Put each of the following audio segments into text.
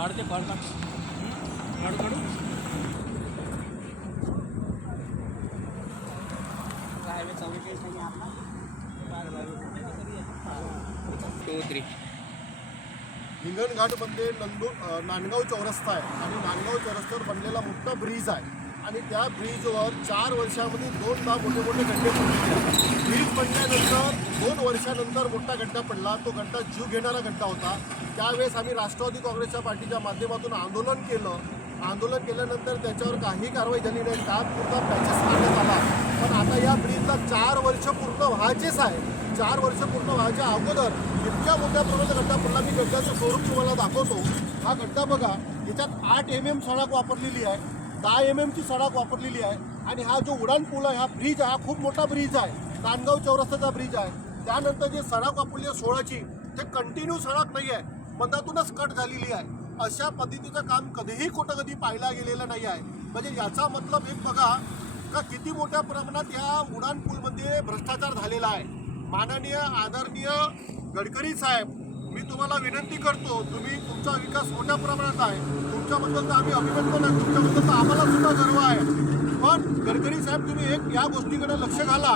काढते काढ काढ काढू काढू हायवे आपला टू थ्री हिंगणघाटमध्ये नंदू नांदगाव चौरस्ता आहे. आणि नांदगाव चौरस्त्यावर बनलेला मोठा ब्रिज आहे. आणि त्या ब्रिजवर चार वर्षामध्ये दोनदा मोठे मोठे गड्डे पडले. ब्रिज पडल्यानंतर दोन वर्षानंतर मोठा गड्डा पडला. तो खड्डा जीव घेणारा खड्डा होता. त्यावेळेस आम्ही राष्ट्रवादी काँग्रेसच्या पार्टीच्या माध्यमातून आंदोलन केलं. आंदोलन केल्यानंतर त्याच्यावर काही कारवाई झाली नाही. तात्पुरता पॅचेस काढण्यात आला. पण आता या ब्रिजला चार वर्ष पूर्ण व्हायचेच आहे. चार वर्ष पूर्ण व्हायच्या अगोदर इतक्या मोठ्या प्रमाणात गड्डा पडला. मी गड्ड्याचं स्वरूप तुम्हाला दाखवतो. हा गड्डा बघा. याच्यात आठ एम एम सडक वापरलेली आहे. दहा एम एमची सडक वापरलेली आहे. आणि हा जो उडान पूल आहे हा ब्रिज आहे हा खूप मोठा ब्रिज आहे. नांदगाव चौरस्त्याचा ब्रिज आहे. त्यानंतर जे सडक वापरली आहे सोळाची ते कंटिन्यू सडक नाही आहे मधातूनच कट झालेली आहे. अशा पद्धतीचं काम कधीही कुठं कधी पाहिला गेलेलं नाही आहे. म्हणजे याचा मतलब एक बघा का किती मोठ्या प्रमाणात या उडान पूलमध्ये भ्रष्टाचार झालेला आहे. माननीय आदरणीय गडकरी साहेब मी तुम्हाला विनंती करतो तुम्ही तुमचा विकास मोठ्या प्रमाणात आहे. तुमच्याबद्दल तर आम्ही अभिनंदन आहे. तुमच्याबद्दल तर आम्हाला सुद्धा गर्व आहे. पण गडकरी साहेब तुम्ही एक या गोष्टीकडे लक्ष घाला.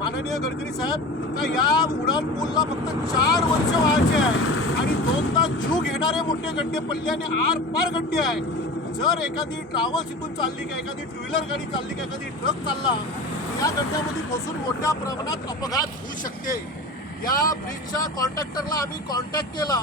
माननीय गडकरी साहेब का या उडान पूलला फक्त चार वर्ष व्हायचे आहे आणि दोनदा जीव घेणारे मोठे गड्डे पडले आणि आर पार गड्डे आहे. जर एखादी ट्रॅव्हल्स इथून चालली का एखादी टू व्हीलर गाडी चालली का एखादी ट्रक चालला या गड्ड्यामध्ये बसून मोठ्या प्रमाणात अपघात होऊ शकते. या ब्रिजच्या कॉन्ट्रॅक्टरला आम्ही कॉन्टॅक्ट केला.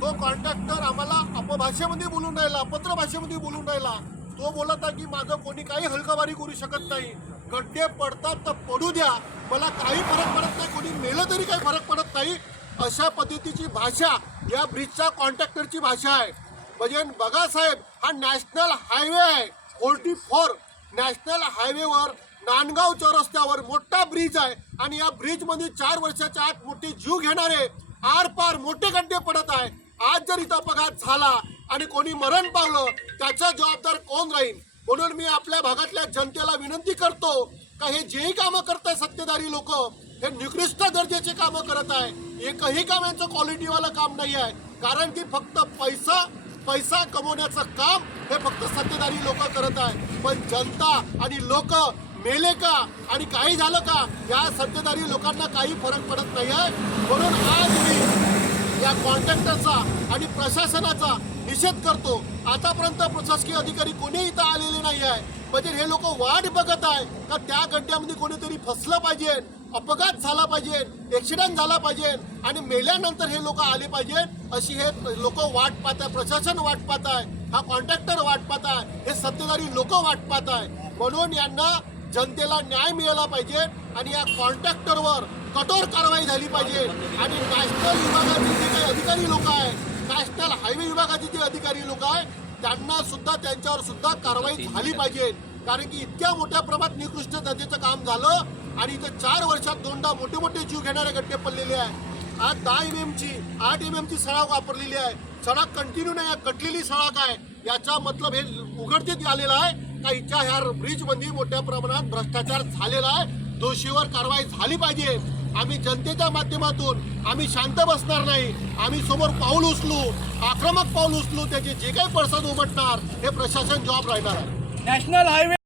तो कॉन्ट्रॅक्टर आम्हाला अपभाषेमध्ये बोलून राहिला अपत्र भाषेमध्ये बोलून राहिला. तो बोलत आहे की माझं कोणी काही हलकाबारी करू शकत नाही. गड्डे पडतात तर पडू द्या. मला काही फरक पडत नाही. कोणी मेलं तरी काही फरक पडत नाही. अशा पद्धतीची भाषा या ब्रिजच्या कॉन्ट्रॅक्टरची भाषा आहे. म्हणजे बघा साहेब हा नॅशनल हायवे आहे. फोर्टी फोर नॅशनल हायवेवर नांदगाव चौरस्त्यावर मोठा ब्रिज आहे. आणि या ब्रिजमध्ये चार वर्षाच्या आत मोठे जीव घेणारे आर पार मोठे गड्डे पडत आहे. आज जर इथं अपघात झाला आणि कोणी मरण पावलं त्याचा जबाबदार कोण राहील? म्हणून मी आपल्या भागातल्या जनतेला विनंती करतो का हे जेही कामं करत आहे सत्तेधारी लोक हे निकृष्ट दर्जाचे कामं करत आहे. एकही काम यांचं क्वालिटीवालं काम नाही आहे कारण की फक्त पैसा पैसा कमवण्याचं काम हे फक्त सत्तेधारी लोक करत आहे. पण जनता आणि लोक मेले का आणि काही झालं का या सत्तेधारी लोकांना काही फरक पडत नाही आहे म्हणून आज मी या कॉन्ट्रॅक्टरचा आणि प्रशासनाचा निषेध करतो. आतापर्यंत प्रशासकीय अधिकारी कोणी इथं आलेले नाही आहे म्हणजे हे लोक वाट बघत आहे का त्या गड्ड्यामध्ये कोणीतरी फसलं पाहिजे अपघात झाला पाहिजे ऍक्सिडेंट झाला पाहिजे आणि मेल्यानंतर हे लोक आले पाहिजे अशी हे लोक वाट पाहत आहे प्रशासन वाट पाहत आहे हा कॉन्ट्रॅक्टर वाट पाहत आहे हे सत्तेधारी लोक वाट पाहत आहे. म्हणून यांना जनतेला न्याय मिळाला पाहिजे आणि या कॉन्ट्रॅक्टरवर कठोर कारवाई झाली पाहिजे. आणि नॅशनल विभागाचे जे काही अधिकारी लोक आहेत नॅशनल हायवे विभागाचे जे अधिकारी लोक आहेत त्यांना सुद्धा त्यांच्यावर सुद्धा कारवाई झाली पाहिजे. कारण की इतक्या मोठ्या प्रमाणात निकृष्ट दर्जाचं काम झालं आणि इथं चार वर्षात दोनदा मोठे मोठे जीव घेणारे गड्डे पडलेले आहे आज दहा एम एमची आठ एम एमची सडक वापरलेली आहे. सडक कंटिन्यू नाही आहे कटलेली सडक आहे. याचा मतलब हे उघडतीत आलेला आहे. का इच्छा ह्या ब्रिजमध्ये मोठ्या प्रमाणात भ्रष्टाचार झालेला आहे. दोषीवर कारवाई झाली पाहिजे. आम्ही जनतेच्या माध्यमातून आम्ही शांत बसणार नाही. आम्ही समोर पाऊल उचलू आक्रमक पाऊल उचलू त्याचे जे काही पडसाद उमटणार हे प्रशासन जॉब राहणार आहे. National highway